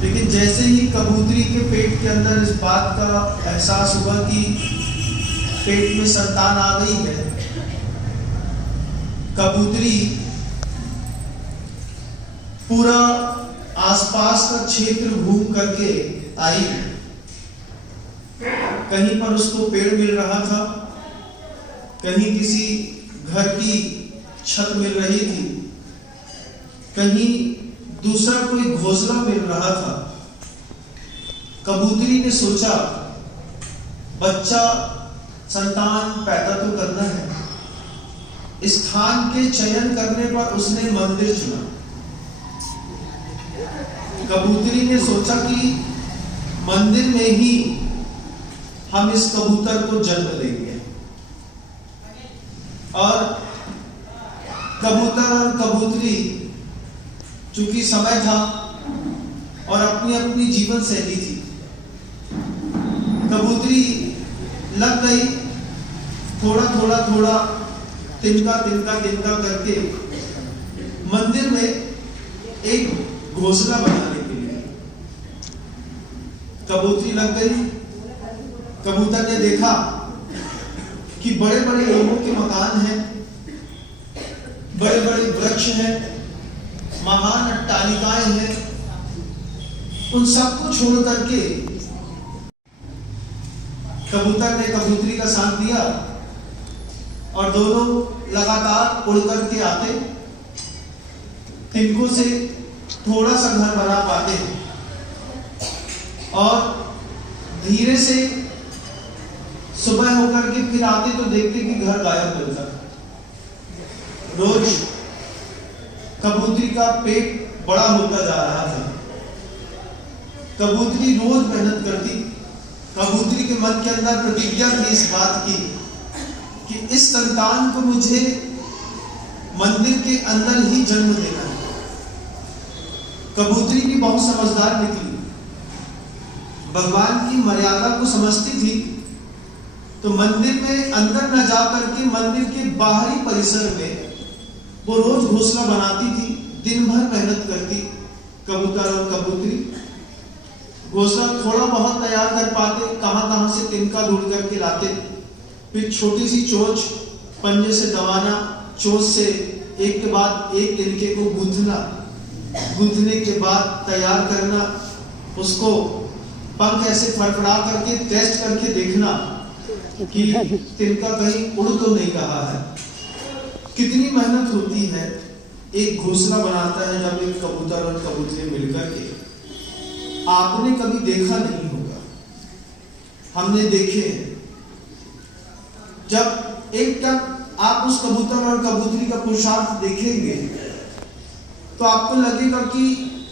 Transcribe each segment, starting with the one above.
लेकिन जैसे ही कबूतरी के पेट के अंदर इस बात का एहसास हुआ कि पेट में संतान आ गई है, कबूतरी पूरा आसपास का क्षेत्र घूम करके आई। कहीं पर उसको पेड़ मिल रहा था, कहीं किसी घर की छत मिल रही थी, कहीं दूसरा कोई घोंसला मिल रहा था। कबूतरी ने सोचा बच्चा संतान पैदा तो करना है। स्थान के चयन करने पर उसने मंदिर चुना। कबूतरी ने सोचा कि मंदिर में ही हम इस कबूतर को जन्म देंगे। और कबूतर और कबूतरी, चूंकि समय था और अपनी अपनी जीवन शैली थी, कबूतरी लग गई थोड़ा थोड़ा थोड़ा तिनका तिनका तिनका करके मंदिर में एक घोंसला बनाने के लिए। कबूतरी लग गई। कबूतर ने देखा कि बड़े बड़े लोगों के मकान हैं, बड़े बड़े वृक्ष हैं, महान अट्टालिकाएं हैं। उन सबको छोड़ करके कबूतर ने कबूतरी का साथ दिया और दोनों लगातार उड़ करके आते, तिनकों से थोड़ा सा घर बना पाते और धीरे से सुबह होकर के फिर आते तो देखते कि घर गायब हो जाता। रोज कबूतरी का पेट बड़ा होता जा रहा था। कबूतरी रोज मेहनत करती। कबूतरी के मन के अंदर प्रतिज्ञा थी इस बात की कि इस संतान को मुझे मंदिर के अंदर ही जन्म देना है। कबूतरी भी बहुत समझदार निकली, भगवान की मर्यादा को समझती थी। तो मंदिर में अंदर न जा करके मंदिर के बाहरी परिसर में वो रोज घोंसला बनाती थी, दिन भर मेहनत करती। कबूतर और कबूतरी घोंसला थोड़ा बहुत तैयार कर पाते, कहां से तिनका ढूंढ करके लाते, फिर छोटी सी चोंच पंजे से दबाना, चोंच से एक के बाद एक तिनके को गूंथना, गूंथने के बाद तैयार करना, उसको पंख ऐसे फड़फड़ा करके टेस्ट करके देखना कि तिनका कहीं उड़ तो नहीं रहा है। कितनी मेहनत होती है। एक घोंसला बनाता है जब एक कबूतर और कबूतरी मिलकर के। आपने कभी देखा नहीं होगा, हमने देखे हैं। जब एक तक आप उस कबूतर और कबूतरी का पुरुषार्थ देखेंगे तो आपको लगेगा कि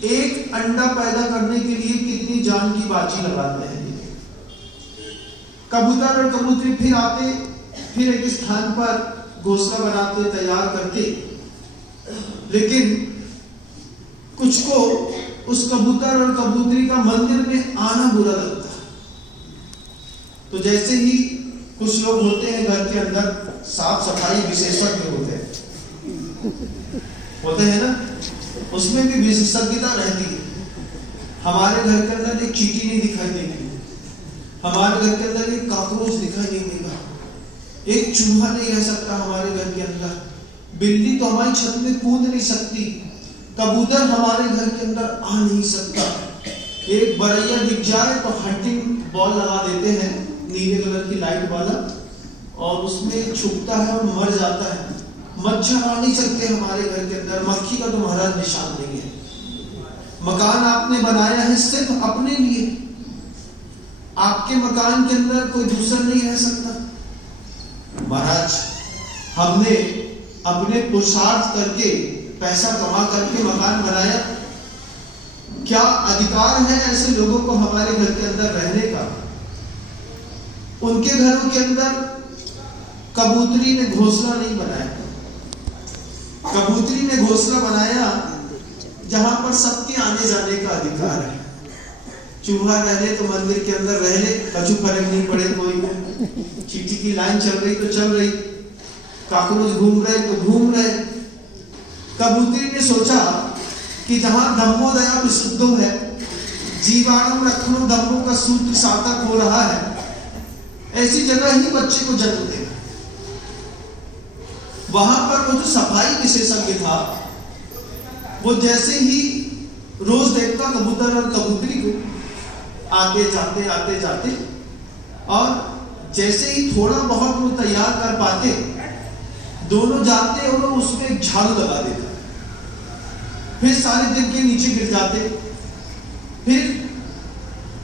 एक अंडा पैदा करने के लिए कितनी जान की बाजी लगाते हैं। कबूतर और कबूतरी फिर आते, फिर एक स्थान पर घोंसला बनाते, तैयार करते, लेकिन कुछ को उस कबूतर और कबूतरी का मंदिर में आना बुरा लगता। तो जैसे ही कुछ लोग होते हैं घर के अंदर साफ सफाई विशेषज्ञ होते हैं ना, उसमें भी विशेषज्ञता रहती है। हमारे घर के अंदर एक चींटी नहीं दिखाई देगी, हमारे घर के अंदर एक कॉकरोच दिखाई नहीं देगा, एक चूहा नहीं रह सकता हमारे घर के अंदर, बिल्ली तो हमारी छत में कूद नहीं सकती, कबूतर हमारे घर के अंदर आ नहीं सकता। एक बरैया दिख जाए तो हंटिंग बॉल लगा देते हैं, नीले कलर की लाइट वाला, और उसमें छुपता है और मर जाता है। मच्छर आ नहीं सकते हमारे घर के अंदर, मक्खी का तो महाराज निशान नहीं है। मकान आपने बनाया है सिर्फ अपने लिए, आपके मकान के अंदर कोई दूसरा नहीं रह सकता। महाराज हमने अपने पुरुषार्थ करके, पैसा कमा करके मकान बनाया, क्या अधिकार है ऐसे लोगों को हमारे घर के अंदर रहने का? उनके घरों के अंदर कबूतरी ने घोंसला नहीं बनाया। कबूतरी ने घोंसला बनाया जहां पर सबके आने जाने का अधिकार है। चूहा रह ले तो मंदिर के अंदर रह ले, कछु फर्क नहीं पड़े कोई। चींटी की लाइन चल रही तो चल रही, कॉकरोच घूम रहे तो घूम रहे। कबूतरी ने सोचा कि जहां धम्मोदया विशुद्धो है, जीवाणु रखनो धम्मों का सूत्र सार्थक हो रहा है, ऐसी जगह ही बच्चे को जन्म देना। वहां पर वो जो सफाई विशेषज्ञ था, वो जैसे ही रोज देखता कबूतर और कबूतरी को आते जाते, और जैसे ही थोड़ा बहुत वो तैयार कर पाते, दोनों जाते और उसमें एक झाड़ू लगा देता, फिर सारे दिन के नीचे गिर जाते, फिर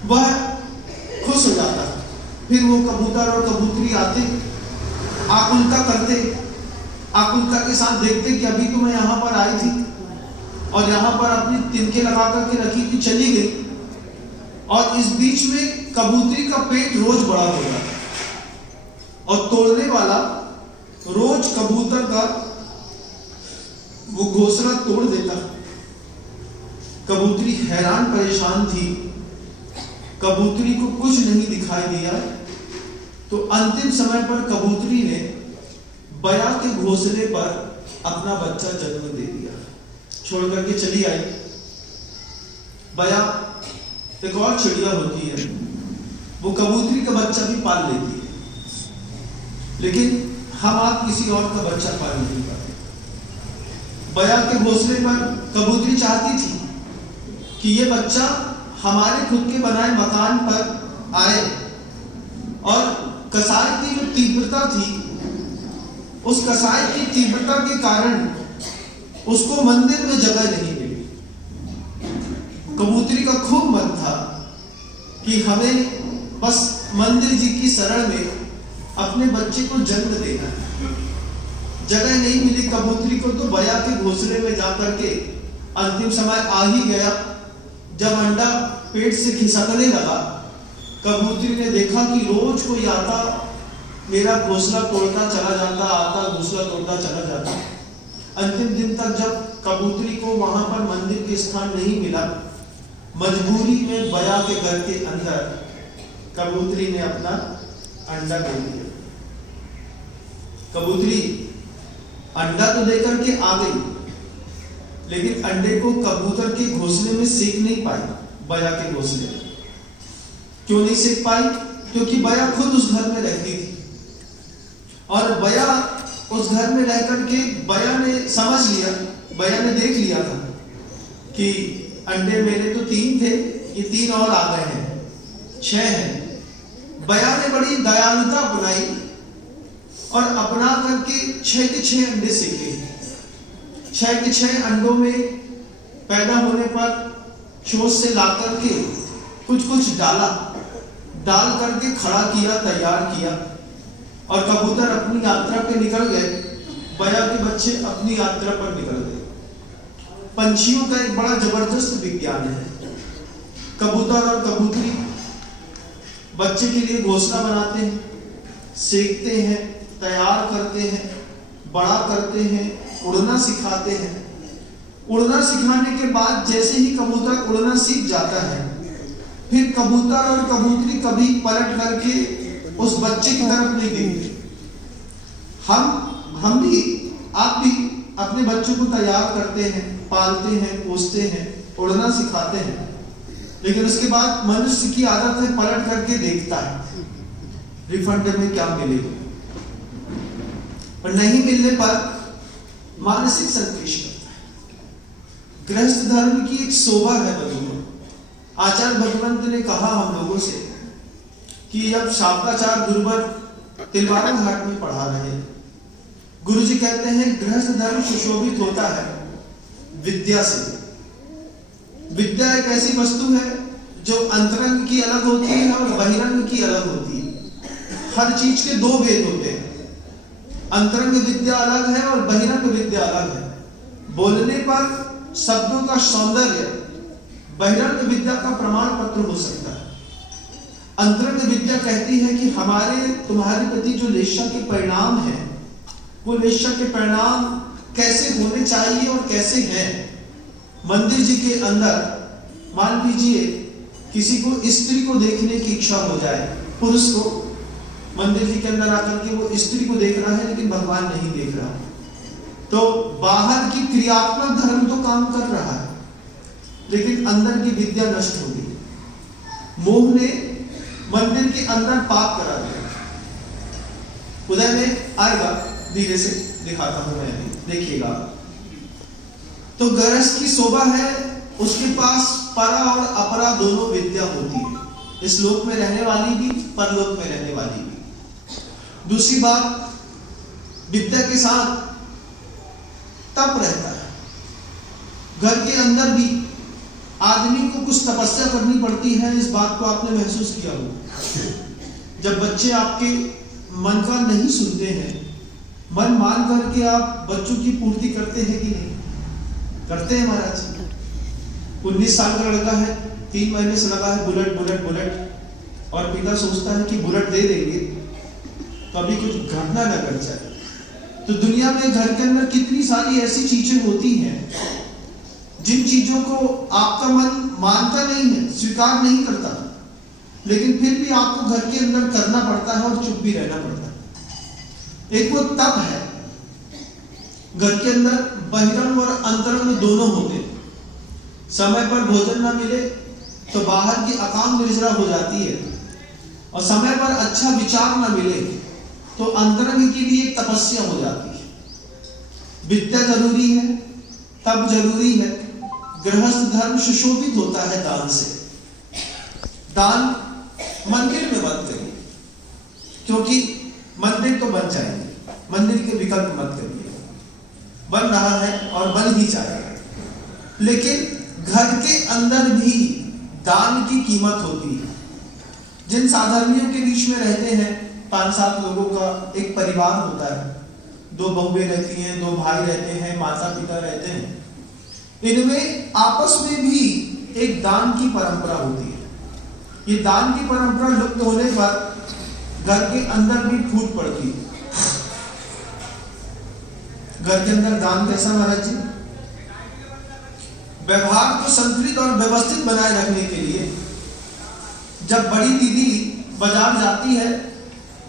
वह खुश हो जाता, फिर वो कबूतर और कबूतरी आते, आकुलता करते, आकुलता के साथ देखते कि अभी तो मैं यहाँ पर आई थी और यहाँ पर अपनी तिनके लगा करके रखी थी, चली गई, और इस बीच में कबूतरी का पेट रोज बड़ा होगा और तोड़ने वाला रोज कबूतर का वो घोंसला तोड़ देता। कबूतरी हैरान परेशान थी, कबूतरी को कुछ नहीं दिखाई दिया, तो अंतिम समय पर कबूतरी ने बया के घोंसले पर अपना बच्चा जन्म दे दिया, छोड़ करके चली आई। बया एक और चिड़िया होती है, वो कबूतरी का बच्चा भी पाल लेती है, लेकिन हम आप किसी और का बच्चा पाल नहीं पाते। बया के घोंसले पर कबूतरी चाहती थी कि ये बच्चा हमारे खुद के बनाए मकान पर आए, और कसाई की जो तीव्रता थी, उस कसाई की तीव्रता के कारण उसको मंदिर में जगह नहीं मिली। कबूतरी का खूब मन था कि हमें बस मंदिर जी की शरण में अपने बच्चे को जन्म देना है। जगह नहीं मिली कबूतरी को, तो बया के घोंसले में जाकर के अंतिम समय आ ही गया। जब अंडा पेट से खिसकने लगा, कबूतरी ने देखा कि रोज कोई आता, मेरा घोंसला तोड़ता चला जाता, आता घोंसला तोड़ता चला जाता। अंतिम दिन तक जब कबूतरी को वहां पर मंदिर के स्थान नहीं मिला, मजबूरी में बया के घर के अंदर कबूतरी ने अपना अंडा दे दिया। कबूतरी अंडा तो देकर के आ गई, लेकिन अंडे को कबूतर के घोंसले में सेक नहीं पाई। बया के घोंसले में क्यों नहीं सेक पाई? क्योंकि बया खुद उस घर में रहती थी, और बया उस घर में रह करके बया ने समझ लिया, बया ने देख लिया था कि अंडे मेरे तो 3 थे, ये 3 और आ गए हैं, 6 हैं। बया ने बड़ी दयालुता अपनाई और अपना करके 6 के 6 अंडे सेके। 6 के 6 अंडों में पैदा होने पर चोंच से ला करके कुछ डाल करके खड़ा किया, तैयार किया, और कबूतर अपनी यात्रा पे निकल गए। बया के बच्चे अपनी यात्रा पर निकल गए। पंछियों का एक बड़ा जबरदस्त विज्ञान है। कबूतर और कबूतरी बच्चे के लिए घोंसला बनाते हैं, सेकते हैं, तैयार करते हैं, बड़ा करते हैं, उड़ना सिखाते हैं। उड़ना सिखाने के बाद जैसे ही कबूतर उड़ना सीख जाता है, फिर कबूतर और कबूतरी कभी पलट करके उस बच्चे की तरफ नहीं देखते। हम भी, आप भी अपने बच्चों को तैयार करते हैं, पालते हैं, पोसते हैं, उड़ना सिखाते हैं, लेकिन उसके बाद मनुष्य की आदत है पलट करके देखता है रिफंड में क्या मिलेगा, और नहीं मिलने पर मानसिक संतोष करता है। गृहस्थ धर्म की एक शोभा है बंधुओं। आचार्य भगवंत ने कहा हम लोगों से कि अब शाब्दाचार्य गुरुवर तिलवारा घाट में पढ़ा रहे, गुरुजी कहते हैं गृहस्थ धर्म सुशोभित होता है विद्या से। विद्या एक ऐसी वस्तु है जो अंतरंग की अलग होती है और बहिरंग की अलग होती है। हर चीज के 2 भेद होते हैं, अंतरंग विद्या अलग है और बहिरंग विद्या अलग है। बोलने पर शब्दों का सौंदर्य बहिरंग विद्या का प्रमाण पत्र हो सकता है। अंतरंग विद्या कहती है कि हमारे तुम्हारे प्रति जो लेशा के परिणाम है, वो लेशा के परिणाम कैसे होने चाहिए और कैसे हैं। मंदिर जी के अंदर मान लीजिए किसी को स्त्री को देखने की इच्छा हो जाए, पुरुष को मंदिर जी के अंदर आकर के वो स्त्री को देख रहा है लेकिन भगवान नहीं देख रहा, तो बाहर की क्रियात्मक धर्म तो काम कर रहा है, लेकिन अंदर की विद्या नष्ट हो गई। मोह ने मंदिर के अंदर पाप करा दिया। उदय में आएगा, धीरे से दिखाता हूं मैं अभी, देखिएगा। तो गृहस्थ की शोभा है, उसके पास परा और अपरा दोनों विद्या होती है, इस लोक में रहने वाली भी, परलोक में रहने वाली भी। दूसरी बात, विद्या के साथ तप रहता है। घर के अंदर भी आदमी को कुछ तपस्या करनी पड़ती है, इस बात को आपने महसूस किया हो। जब बच्चे आपके मन का नहीं सुनते हैं, मन मान करके आप बच्चों की पूर्ति करते हैं कि नहीं? करते हैं महाराज। 19 साल का लड़का है, 3 महीने से लगा है बुलेट बुलेट बुलेट, और पिता सोचता है कि बुलेट दे देंगे तो अभी कुछ घटना न घट जाए। तो दुनिया में घर के अंदर कितनी सारी ऐसी चीजें होती हैं जिन चीजों को आपका मन मानता नहीं है, स्वीकार नहीं करता, लेकिन फिर भी आपको घर के अंदर करना पड़ता है और चुप भी रहना पड़ता है। एक वो तप है, घर के अंदर बहिरंग और अंतरंग दोनों होते हैं। समय पर भोजन ना मिले तो बाहर की अकाम निर्जरा हो जाती है, और समय पर अच्छा विचार ना मिले तो अंतरंग के लिए एक तपस्या हो जाती है। विद्या जरूरी है, तप जरूरी है। गृहस्थ धर्म सुशोभित होता है दान से। दान मंदिर में मत करिए, क्योंकि मंदिर तो बन जाएंगे, मंदिर के विकल्प मत करिए। बन रहा है और बन ही जाएगा, लेकिन घर के अंदर भी दान की कीमत होती है। जिन साधर्मियों के बीच में रहते हैं, 5-7 लोगों का एक परिवार होता है, 2 बहुएं रहती हैं, 2 भाई रहते हैं, माता पिता रहते हैं, इनमें आपस में भी एक दान की परंपरा होती है। ये दान की परंपरा लुप्त होने पर घर के अंदर भी फूट पड़ती है। घर के अंदर दान कैसा महाराज जी? व्यवहार को संतुलित और व्यवस्थित बनाए रखने के लिए जब बड़ी दीदी बाजार जाती है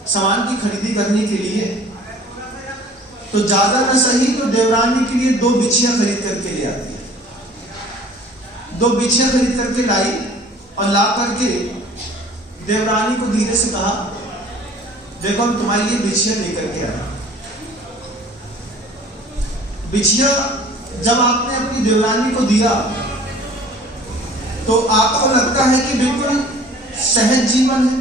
सामान की खरीदी करने के लिए, तो ज्यादा न सही तो देवरानी के लिए 2 बिछिया खरीद करके ले आती है। 2 बिछिया खरीद करके लाई और ला करके देवरानी को धीरे से कहा, देखो हम तुम्हारे लिए बिछिया लेकर के आए। बिछिया जब आपने अपनी देवरानी को दिया तो आपको लगता है कि बिल्कुल सहज जीवन है।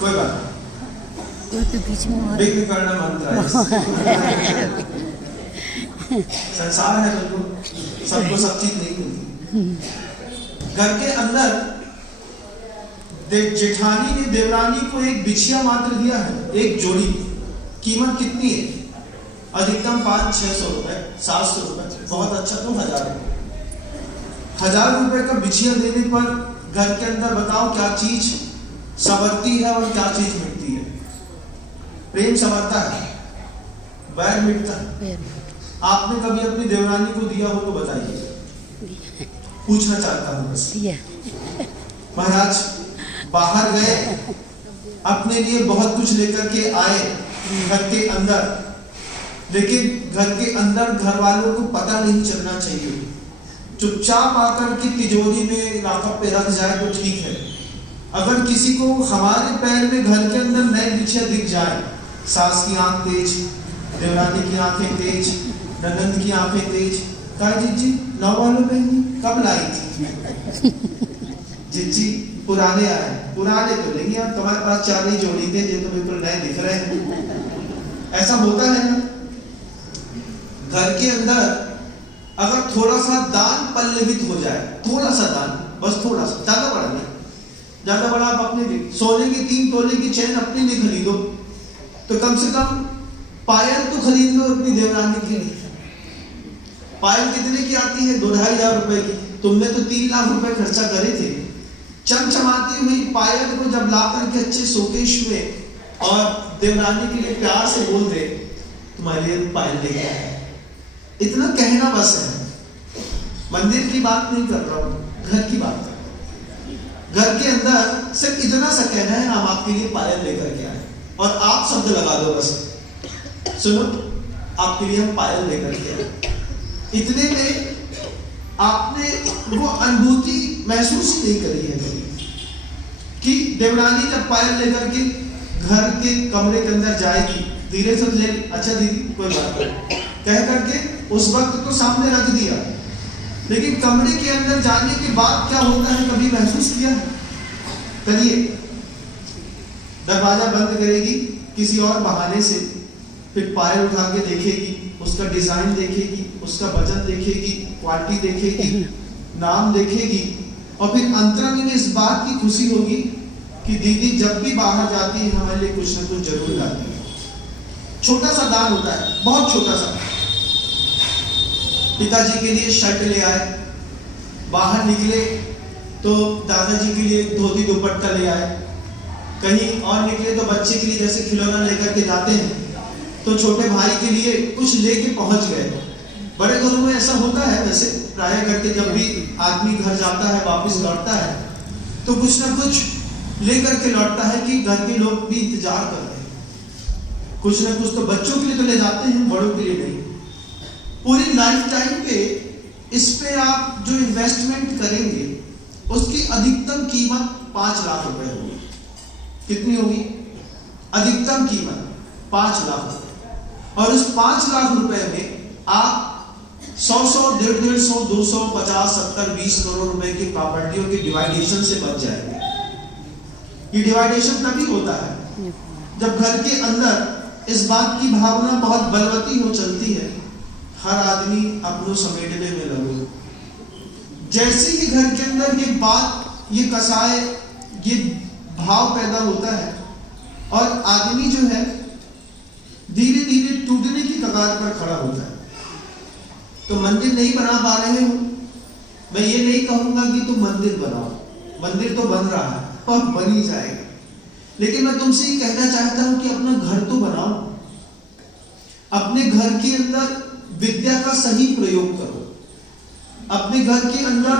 कोई बात नहीं, करना मंत्र है। संसार है, बिल्कुल सबको सब चीज नहीं मिलती। घर के अंदर जेठानी ने देवरानी को एक बिछिया मात्र दिया है, एक जोड़ी। कीमत कितनी है? अधिकतम 500-600 रुपए, 700 रुपए, बहुत अच्छा तो 1000 रुपए। 1000 रुपए का बिछिया देने पर घर के अंदर बताओ क्या चीज संवरती है और क्या चीज मिटती है? प्रेम संवरता है, वैर मिटता है। आपने कभी अपनी देवरानी को दिया हो तो बताइए, पूछना चाहता हूं बस। महाराज बाहर गए, अपने लिए बहुत कुछ लेकर के आए घर के अंदर, लेकिन घर के अंदर घर वालों को पता नहीं चलना चाहिए। चुपचाप आकर के तिजोरी में लॉकअप पे रख जाए तो ठीक है। अगर किसी को हमारे पैर में घर के अंदर नए बिछिया दिख जाए, सास की आंख तेज, देवरानी की आंखें तेज, ननंद की आंखें तेज, कहा जीजी 9 वालों पहनी कब लाई थी? जीजी पुराने आए। पुराने तो नहीं, अब तुम्हारे पास 4 ही जोड़ी थे, ये तो बिल्कुल नए दिख रहे हैं। ऐसा होता है ना। घर के अंदर अगर थोड़ा सा दान पल्लवित हो जाए, थोड़ा सा दान, बस थोड़ा सा, ज्यादा बड़ा नहीं, ज्यादा बड़ा आप अपने लिए सोने की 3 तोले की चेन अपने लिए खरीदो, तो कम से कम पायल तो खरीद लो अपनी देवरानी के लिए। पायल कितने की आती है? 2-2.5 रुपए की। तुमने तो 3 लाख रुपए खर्चा करे थे। चमचमाती हुई पायल को जब लाकर के अच्छे शोकेश में और देवरानी के लिए प्यार से बोल दे, तुम्हारे लिए पायल लेके आया। इतना कहना बस है। मंदिर की बात नहीं कर रहा हूं, घर की बात कर रहा हूं। घर के अंदर सिर्फ इतना सा कहना है, हम आपके लिए पायल लेकर के आए, और आप शब्द लगा दो बस, सुनो आपके लिए हम पायल लेकर के आए। इतने में आपने वो अनुभूति महसूस ही नहीं करी है कभी कि देवरानी जब पायल लेकर के घर के कमरे के अंदर जाएगी, धीरे से ले, अच्छा दीदी कोई बात नहीं कह करके उस वक्त तो सामने रख दिया, लेकिन कमरे के अंदर जाने के बाद क्या होता है कभी महसूस किया? करिए, दरवाजा बंद करेगी किसी और बहाने से, फिर पायल उठा के देखेगी, उसका डिजाइन देखेगी, उसका वजन देखेगी, क्वालिटी देखेगी, नाम देखेगी, और फिर अंतरंग में इस बात की खुशी होगी कि दीदी जब भी बाहर जाती है हमारे लिए कुछ ना कुछ जरूर लाती है। छोटा सा दान होता है, बहुत छोटा सा। पिताजी के लिए शर्ट ले आए, बाहर निकले तो दादाजी के लिए धोती दुपट्टा ले आए, कहीं और निकले तो बच्चे के लिए जैसे खिलौना लेकर के जाते हैं तो छोटे भाई के लिए कुछ लेके पहुंच गए। बड़े घरों में ऐसा होता है, वैसे प्राय करके जब भी आदमी घर जाता है वापस लौटता है तो कुछ ना कुछ लेकर के लौटता है कि घर के लोग भी इंतजार कर रहे हैं। कुछ ना कुछ तो बच्चों के लिए तो ले जाते हैं, बड़ों के लिए नहीं। पूरी लाइफ टाइम पे इस पे आप जो इन्वेस्टमेंट करेंगे उसकी अधिकतम कीमत 5 लाख रुपए होगी। कितनी होगी? अधिकतम कीमत 5 लाख रुपए। और उस 5 लाख रुपए में आप 100, 150, 200, 50, 70, 20 करोड़ रुपए की प्रॉपर्टियों के डिवाइडेशन से बच जाएंगे। ये डिवाइडेशन तभी होता है जब घर के अंदर इस बात की भावना बहुत बलवती हो चलती है, हर आदमी अपनों समेटने में लगे। जैसे ही घर के अंदर ये बात, ये कसाय, ये भाव पैदा होता है और आदमी जो है धीरे धीरे टूटने की कगार पर खड़ा होता है। तो मंदिर नहीं बना पा रहे हो, मैं ये नहीं कहूंगा कि तुम मंदिर बनाओ, मंदिर तो बन रहा है और बन ही जाएगा, लेकिन मैं तुमसे ये कहना चाहता हूं कि अपना घर तो बनाओ। अपने घर के अंदर विद्या का सही प्रयोग करो, अपने घर के अंदर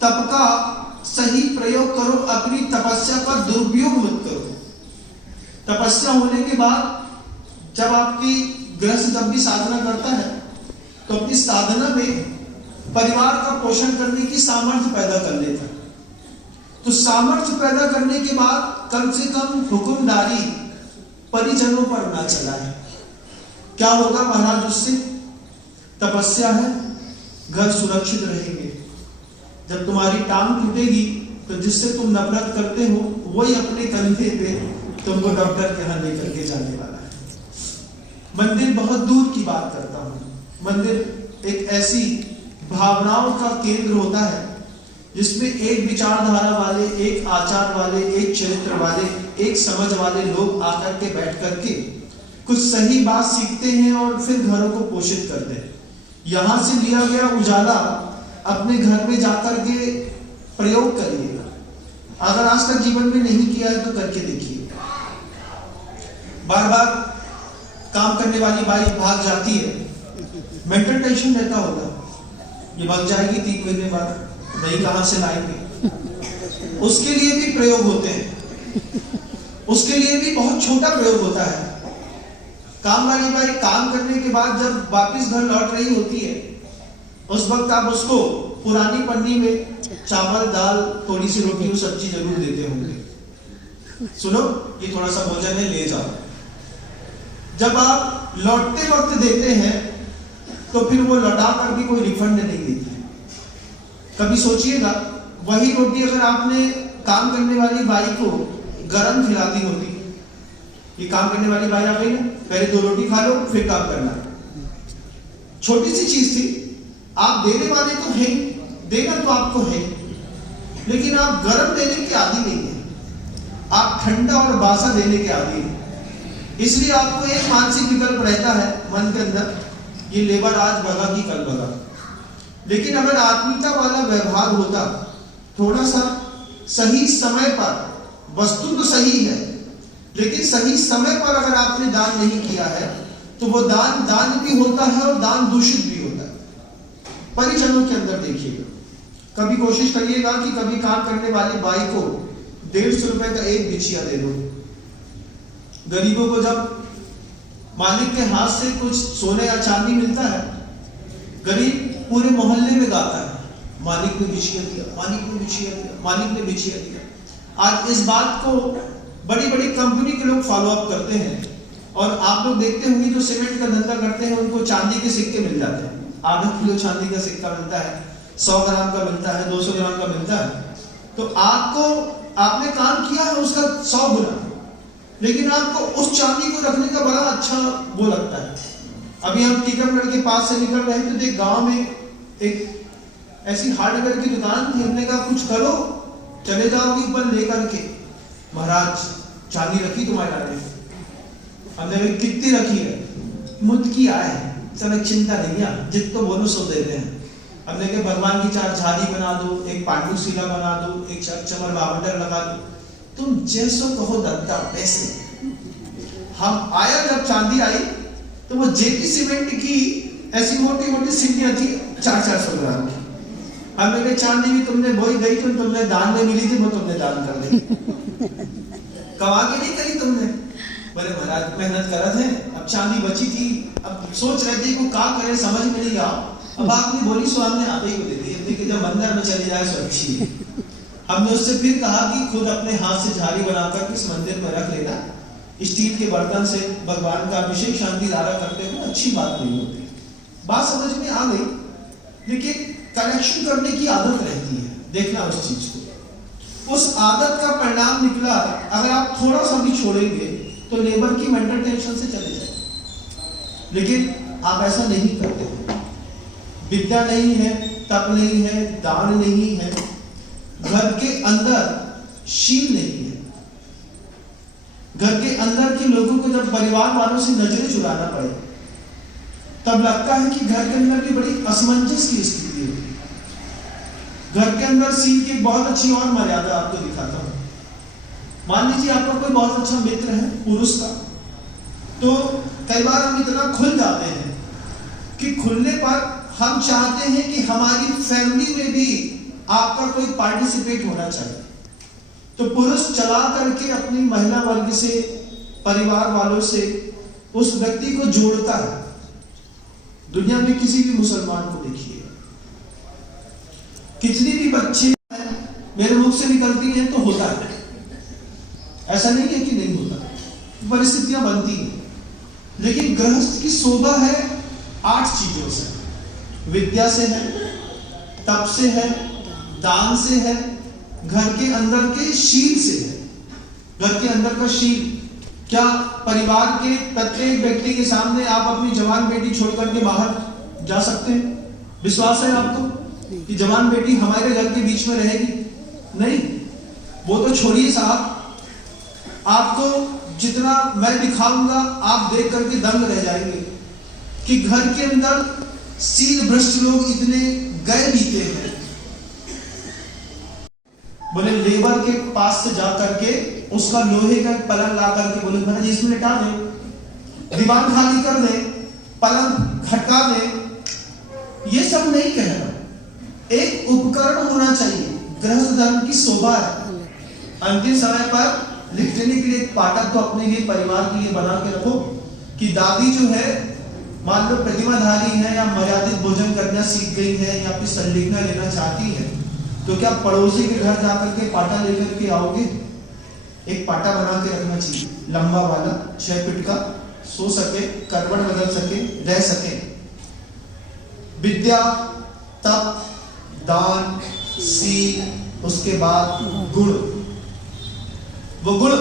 तप का सही प्रयोग करो, अपनी तपस्या का दुरुपयोग मत करो। तपस्या होने के बाद जब आपकी गृहस्थ जब भी साधना करता है तो अपनी साधना में परिवार का पोषण करने की सामर्थ्य पैदा कर लेता है। तो सामर्थ्य पैदा करने के बाद कम से कम हुक्मदारी परिजनों पर ना चलाए। क्या होगा महाराज उससे? तपस्या है, घर सुरक्षित रहेंगे। जब तुम्हारी टांग टूटेगी तो जिससे तुम नफरत करते हो वही अपने कंधे पे तुमको डॉक्टर के यहां लेकर के जाने वाला है। मंदिर बहुत दूर की बात करता हूं। मंदिर एक ऐसी भावनाओं का केंद्र होता है जिसमें एक विचारधारा वाले, एक आचार वाले, एक चरित्र वाले, एक समझ वाले लोग आकर के बैठ करके कुछ सही बात सीखते हैं और फिर घरों को पोषित करते हैं। यहां से लिया गया उजाला अपने घर में जाकर के प्रयोग करिएगा। अगर आज तक जीवन में नहीं किया है तो करके देखिए। बार बार काम करने वाली बाई भाग जाती है, मेंटल टेंशन रहता होगा, ये भाग जाएगी 3 महीने बाद, नहीं कहां से लाएंगे। उसके लिए भी प्रयोग होते हैं, उसके लिए भी बहुत छोटा प्रयोग होता है। काम वाली बाई काम करने के बाद जब वापस घर लौट रही होती है उस वक्त आप उसको पुरानी पन्नी में चावल, दाल, थोड़ी सी रोटी और सब्जी जरूर देते होंगे। सुनो, ये थोड़ा सा भोजन है, ले जाओ। जब आप लौटते वक्त देते हैं तो फिर वो लौटा करके कोई रिफंड नहीं देती है। कभी सोचिएगा, वही रोटी अगर आपने काम करने वाली बाई को गरम खिलाती होती, ये काम करने वाली बाई आ गई ना, पहले 2 रोटी खा लो फिर काम करना। छोटी सी चीज थी, आप देने वाले तो है, देना तो आपको है, लेकिन आप गरम देने के आदी नहीं है, आप ठंडा और बासा देने के आदी हैं। इसलिए आपको एक मानसिक विकल्प रहता है मन के अंदर, ये लेबर आज भगा कि कल भगा। लेकिन अगर आत्मीयता वाला व्यवहार होता, थोड़ा सा सही समय पर, वस्तु तो सही है लेकिन सही समय पर अगर आपने दान नहीं किया है तो वो दान भी होता है और दान दूषित भी होता है। परिजनों के अंदर देखिएगा, कभी कोशिश करिएगा कि कभी काम करने वाली बाई को 150 रुपए का एक बिछिया दे दो। गरीबों को जब मालिक के हाथ से कुछ सोने या चांदी मिलता है गरीब पूरे मोहल्ले में गाता है, मालिक ने बिछिया दिया, मालिक ने बिछिया दिया, मालिक ने बिछिया दिया। आज इस बात को बड़ी बड़ी कंपनी के लोग फॉलो अप करते हैं, और आप लोग देखते होंगे जो सीमेंट का धंधा करते हैं उनको चांदी के सिक्के मिल जाते हैं। आधा किलो चांदी का सिक्का मिलता है, 100 ग्राम का मिलता है, 200 ग्राम का मिलता है। तो आपने काम किया है उसका 100 गुना, लेकिन आपको उस चांदी को रखने का बड़ा अच्छा वो लगता है। अभी हम टीकमगढ़ के पास से निकल रहे थे तो एक गांव में एक ऐसी हार्डवेयर की दुकान थी। हमने कहा कुछ करो, चले जाओगे ऊपर लेकर के। महाराज चांदी रखी तुम्हारे लाने, हमने भी कितनी रखी है, मुझकी आए चलो चिंता नहीं है, जितना बोलो सो देते हैं। हमने कहा भगवान की 4 झाड़ी बना दो, एक पांडु शिला बना दो, एक चमर बावंडर लगा दो, तुम जैसो कहो दत्ता वैसे। हम आया जब चांदी आई तो वो जेपी सीमेंट की ऐसी मोटी मोटी सीढ़ियां थी 400-400 ग्राम की। हमने कहा चांदी भी तुमने बोई गई तो तुमने दान में मिली थी, वो तुमने दान कर दी, कमा के नहीं करी तुमने। बोले महाराज मेहनत कर रहे थे, अब चांदी बची थी, अब सोच रहे थे को क्या करें समझ में नहीं आओ। अब आपने बोली सो हमने आप ही को दे दी, कि जब मंदिर में चली जाए सो अच्छी है। हमने उससे फिर कहा कि खुद अपने हाथ से झाड़ी बनाकर इस मंदिर में रख लेना, स्टील के बर्तन से भगवान का अभिषेक शांति धारा करते हुए अच्छी बात नहीं होती। बात समझ में आ गई, लेकिन कलेक्शन करने की आदत रहती है, देखना उस चीज को। उस आदत का परिणाम निकला, अगर आप थोड़ा सा भी छोड़ेंगे तो लेबर की मेंटल टेंशन से चले जाए, लेकिन आप ऐसा नहीं करते। विद्या नहीं है, तप नहीं है, दान नहीं है, घर के अंदर शील नहीं है, घर के अंदर के लोगों को जब परिवार वालों से नजरें चुराना पड़े तब लगता है कि घर के अंदर की बड़ी असमंजस की स्थिति है। घर के अंदर शील की बहुत अच्छी और मर्यादा आपको दिखाता हूं। मान लीजिए आपका कोई बहुत अच्छा मित्र है पुरुष का, तो कई बार हम इतना खुल जाते हैं कि खुलने पर हम चाहते हैं कि हमारी फैमिली में भी आपका कोई पार्टिसिपेट होना चाहिए। तो पुरुष चला करके अपनी महिला वर्ग से, परिवार वालों से उस व्यक्ति को जोड़ता है। दुनिया में किसी भी मुसलमान को देखिए, कितनी भी बच्चे मेरे मुख से निकलती हैं तो होता है, ऐसा नहीं है कि नहीं होता, परिस्थितियां बनती हैं। लेकिन गृहस्थ की शोभा है 8 चीजों से, विद्या से है, तप से है, दान से है, घर के अंदर के शील से है। घर के अंदर का शील क्या, परिवार के प्रत्येक व्यक्ति के सामने आप अपनी जवान बेटी छोड़ करके बाहर जा सकते हैं? विश्वास है आपको कि जवान बेटी हमारे घर के बीच में रहेगी? नहीं, वो तो छोड़िए साहब, आपको जितना मैं दिखाऊंगा आप देख करके दंग रह जाएंगे कि घर के अंदर शील भ्रष्ट लोग इतने गए बीते हैं। बोले लेबर के पास से जा करके उसका लोहे का पलंग ला करके बोले महाराज इसमें लेटा दे, दीवान खाली कर दे, पलंग खटका दे, ये सब नहीं कहना। एक उपकरण होना चाहिए, गृहस्थ धर्म की शोभा है। अंतिम समय पर लिख देने के लिए एक पाठक तो अपने लिए, परिवार के लिए बना के रखो कि दादी जो है मान लो प्रतिभाधारी है या मर्यादित भोजन करना सीख गई है या फिर संलिग्न लेना चाहती है, तो क्या पड़ोसी के घर जाकर के पाटा लेकर के आओगे? एक पाटा बना के रखना चाहिए, लंबा वाला 6 फीट का, सो सके, करवट बदल सके, रह सके। विद्या, तप, दान, सील, उसके बाद गुण। वो गुण,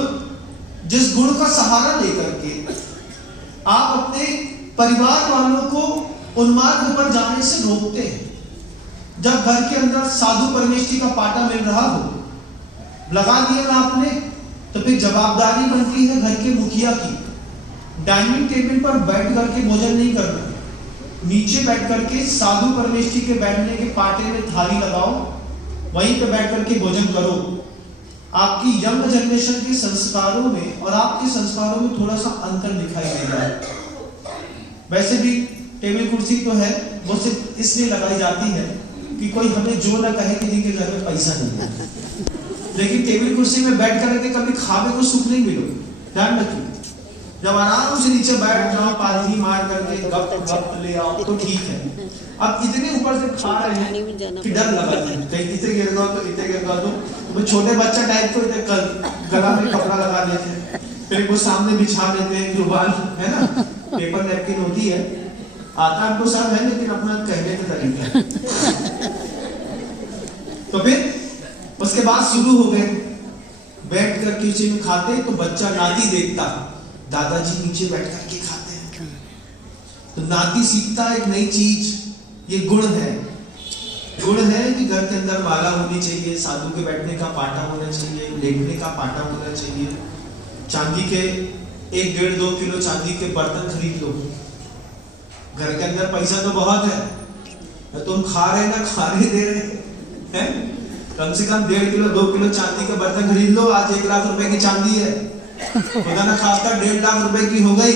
जिस गुण का सहारा लेकर के आप अपने परिवार वालों को उन्मार्ग पर जाने से रोकते हैं। जब घर के अंदर साधु परमेष्ठी का पाटा मिल रहा हो, लगा दिया ना आपने, तो फिर जवाबदारी बनती है घर के मुखिया की। डाइनिंग टेबल पर बैठ करके भोजन नहीं करना, नीचे बैठ करके साधु परमेष्ठी के बैठने के पाटे में थाली लगाओ, वहीं पे बैठ करके भोजन करो। आपकी यंग जनरेशन के संस्कारों में और आपके संस्कारों में थोड़ा सा अंतर दिखाई दे रहा है। वैसे भी टेबल कुर्सी तो है, वो सिर्फ इसलिए लगाई जाती है कि कोई हमें जो ना कहे कि जिनके घर में पैसा नहीं है, लेकिन टेबल कुर्सी में बैठ करके कभी खावे को सुख नहीं मिलो, ध्यान रखिए। जब आराम से नीचे बैठ जाओ, पालथी मार करके गप गप ले आओ तो ठीक है। अब इतने ऊपर से खा रहे हैं कि डर लगा है, कहीं इतने गिर गया तो इतने गिर गया तो वो छोटे बच्चा टाइप को गला में कपड़ा लगा लेते हैं, फिर वो सामने बिछा लेते हैं, रुमाल है ना, पेपर नैपकिन होती है, आता हमको सब है लेकिन अपना कहने का तरीका है। तो फिर उसके बाद शुरू हो गए, बैठ कर किचन में खाते तो बच्चा नाती देखता दादाजी नीचे बैठ करके खाते हैं, तो नाती सीखता एक नई चीज। ये गुण है कि घर के अंदर माला होनी चाहिए, साधु के बैठने का पाटा होना चाहिए, लेटने का पाटा होना चाहिए, चांदी के 1-1.5-2 किलो चांदी के बर्तन खरीद लो। घर के अंदर पैसा तो बहुत है, तुम खा रहे ना खा रहे दे रहे हैं, कम से कम 1.5 किलो 2 किलो चांदी के बर्तन खरीद लो। आज 1 लाख रुपए की चांदी है, खुदा ना खास्ता 1.5 लाख रुपए की हो गई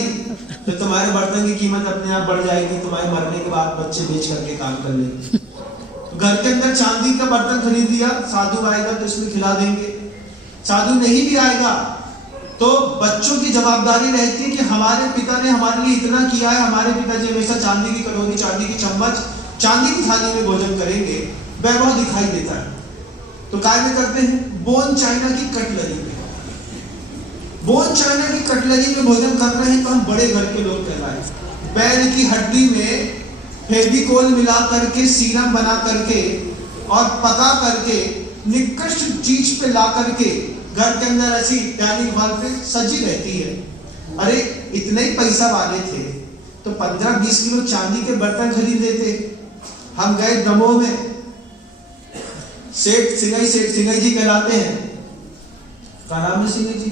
तो तुम्हारे बर्तन की कीमत अपने आप बढ़ जाएगी, तुम्हारे मरने के बाद बच्चे बेच करके काम कर लेंगे। तो घर के अंदर चांदी का बर्तन खरीद लिया, साधु आएगा तो इसमें खिला देंगे, साधु नहीं भी आएगा तो बच्चों की जवाबदारी रहती है कि हमारे पिता ने हमारे लिए इतना किया है, हमारे पिताजी हमेशा चांदी की कटोरी, चांदी की चम्मच, चांदी की थाली में भोजन करेंगे, वैभव दिखाई देता है। तो काय में करते हैं, बोन चाइना की कटलरी में, बोन चाइना की कटलरी में भोजन कर रहे हैं तो हम बड़े घर के लोग कहलाए। बैल की हड्डी में फेविकोल मिला करके, सीरम बना करके और पका करके निकृष्ट चीज पे ला करके घर के अंदर ऐसी डाइनिंग हॉल पे सजी रहती है। अरे इतने ही पैसा वाले थे तो 15-20 किलो चांदी के बर्तन खरीद लेते। हम गए दमोह में, सेठ सिंघई जी कहलाते हैं, क्या नाम है सिंघई जी?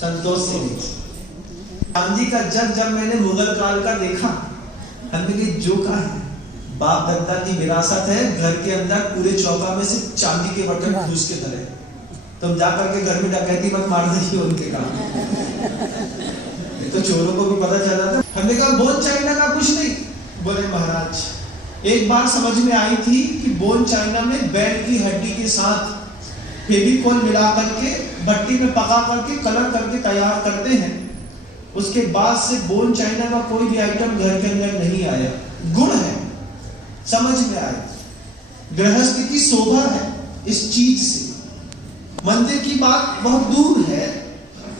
संतोष सिंह। चांदी का जग मैंने मुगल काल का देखा, हमने जो का है बाप दादा की विरासत है, घर के अंदर पूरे चौका में से चांदी के बर्तन घुस के धरे, तुम जाकर के घर में डकैती मत मार दीजिए उनके काम। तो चोरों को भी पता चला था। हमने कहा बोन चाइना का कुछ नहीं, बोले महाराज एक बार समझ में आई थी कि बोन चाइना में बैल की हड्डी के साथ फेविकोल मिला करके भट्टी में पका करके कलर करके तैयार करते हैं, उसके बाद से बोन चाइना का कोई भी आइटम घर के अंदर नहीं आया। गुण है, समझ में आया, गृहस्थ की शोभा है इस चीज से। मंदिर की बात बहुत दूर है,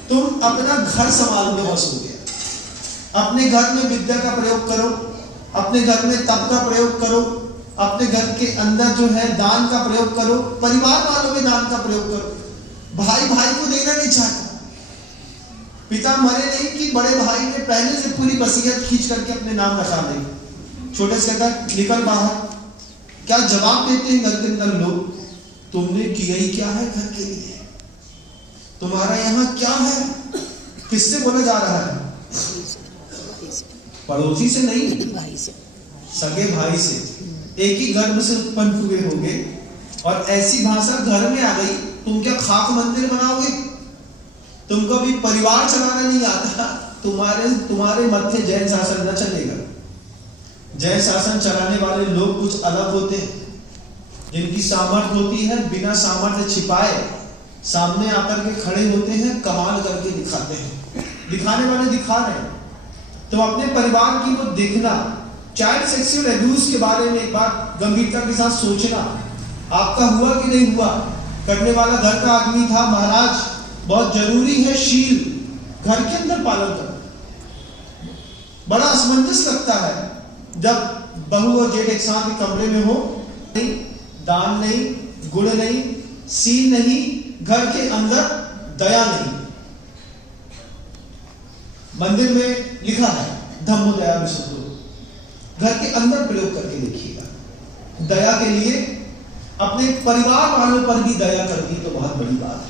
तुम अपना घर संभाल में बस हो गया। अपने घर में विद्या का प्रयोग करो, अपने घर में तप का प्रयोग करो, अपने घर के अंदर जो है दान का प्रयोग करो, परिवार वालों में दान का प्रयोग करो। भाई भाई को देना नहीं चाहता, पिता मरे नहीं कि बड़े भाई ने पहले से पूरी वसीयत खींच करके अपने नाम रखा दे, छोटे से कहता निकल बाहर। क्या जवाब देते हैं घर के अंदर लोग, तुमने किया ही क्या है घर के लिए, तुम्हारा यहाँ क्या है? किससे बोला जा रहा है? पड़ोसी से नहीं, भाई से, सगे भाई से, एक ही गर्भ से उत्पन्न हुए होंगे और ऐसी भाषा घर में आ गई। तुम क्या खाक मंदिर बनाओगे? तुमको भी परिवार चलाना नहीं आता, तुम्हारे मध्य जैन शासन न चलेगा। जैन शासन चलाने वाले लोग कुछ अलग होते हैं, जिनकी सामर्थ्य होती है बिना सामर्थ्य छिपाए सामने आकर के खड़े होते हैं, कमाल करके दिखाते हैं। दिखाने वाले दिखा रहे हैं, तो अपने परिवार की वो देखना। चाइल्ड सेक्सुअल अब्यूज के बारे में एक बार गंभीरता के साथ सोचना, आपका हुआ कि नहीं हुआ? करने वाला घर का आदमी था, महाराज बहुत जरूरी है शील घर के अंदर पालन करना। बड़ा असमंजस लगता है जब बहू और जेठ एक साथ कमरे में हो, नहीं दान नहीं, गुण नहीं, सील नहीं, घर के अंदर दया नहीं। मंदिर में लिखा है धम्मो दया विशुद्धो, घर के अंदर प्रयोग करके देखिएगा। दया के लिए अपने परिवार वालों पर भी दया कर दी तो बहुत बड़ी बात है।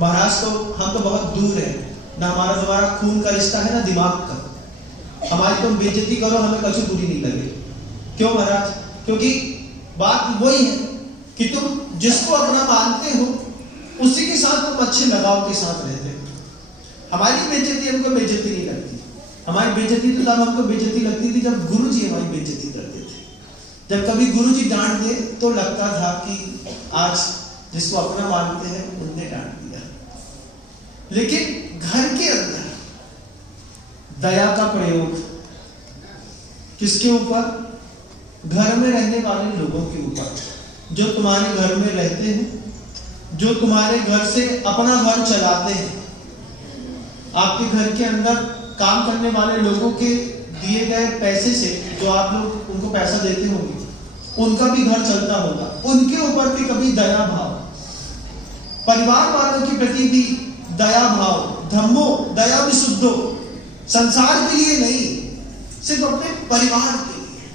महाराज तो हम तो बहुत दूर है ना, हमारा तुम्हारा खून का रिश्ता है ना दिमाग का। हमारी तुम बेइज्जती करो, हमें कभी बुरी नहीं लगे। क्यों महाराज? क्योंकि बात वही है कि तुम जिसको अपना मानते हो उसी के साथ तुम अच्छे लगाव के साथ रहते हो। हमारी बेइज्जती हमको बेइज्जती नहीं लगती। हमारी बेइज्जती तो तब हमको बेइज्जती लगती थी जब गुरुजी हमारी बेइज्जती करते थे। जब कभी गुरुजी डांट दे तो लगता था कि आज जिसको अपना मानते हैं उनने डांट दिया। लेकिन घर के अंदर दया का प्रयोग किसके ऊपर? घर में रहने वाले लोगों के ऊपर, जो तुम्हारे घर में रहते हैं, जो तुम्हारे घर से अपना घर चलाते हैं। आपके घर के अंदर काम करने वाले लोगों के दिए गए पैसे से, जो आप लोग उनको पैसा देते होंगे, उनका भी घर चलता होगा, उनके ऊपर भी कभी दया भाव, परिवार वालों के प्रति भी दया भाव, धम्मो दया विशुद्धो, संसार के लिए नहीं, सिर्फ अपने परिवार के लिए।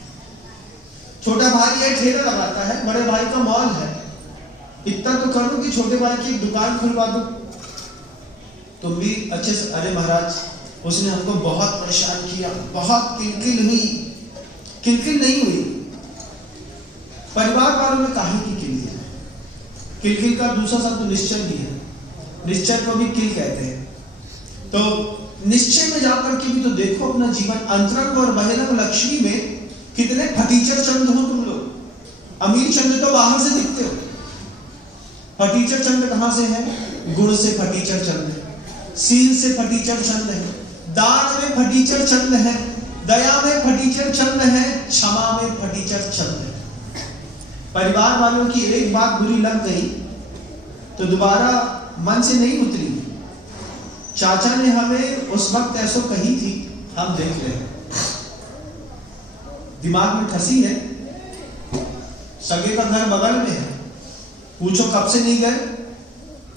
छोटा भाई है, ठेला लगाता है, बड़े भाई का मॉल है, इतना तो करो कि छोटे भाई की एक दुकान खुलवा दो। तुम भी अच्छे से, अरे महाराज उसने हमको बहुत परेशान किया, बहुत किलकिल हुई, किलकिल नहीं हुई। परिवार वालों में काहे की किलकिल है? किलकिल का दूसरा शब्द निश्चय भी है, निश्चय को भी किल कहते हैं। तो निश्चय में जाकर के भी तो देखो अपना जीवन, अंतरंग और बहिरंग लक्ष्मी में कितने फटीचर चंद हो तुम लोग। अमीर चंद तो बाहर से दिखते हो, फटीचर चंद कहां से है? गुण से फटीचर चंद है, सील से फटीचर चंद है, दान में फटीचर चंद है, दया में फटीचर चंद है, क्षमा में फटीचर चंद है। परिवार वालों की एक बात बुरी लग गई तो दोबारा मन से नहीं उतरी। चाचा ने हमें उस वक्त ऐसो कही थी, हम देख रहे हैं, दिमाग में फंसी है। सगे का घर बगल में है, पूछो कब से नहीं गए?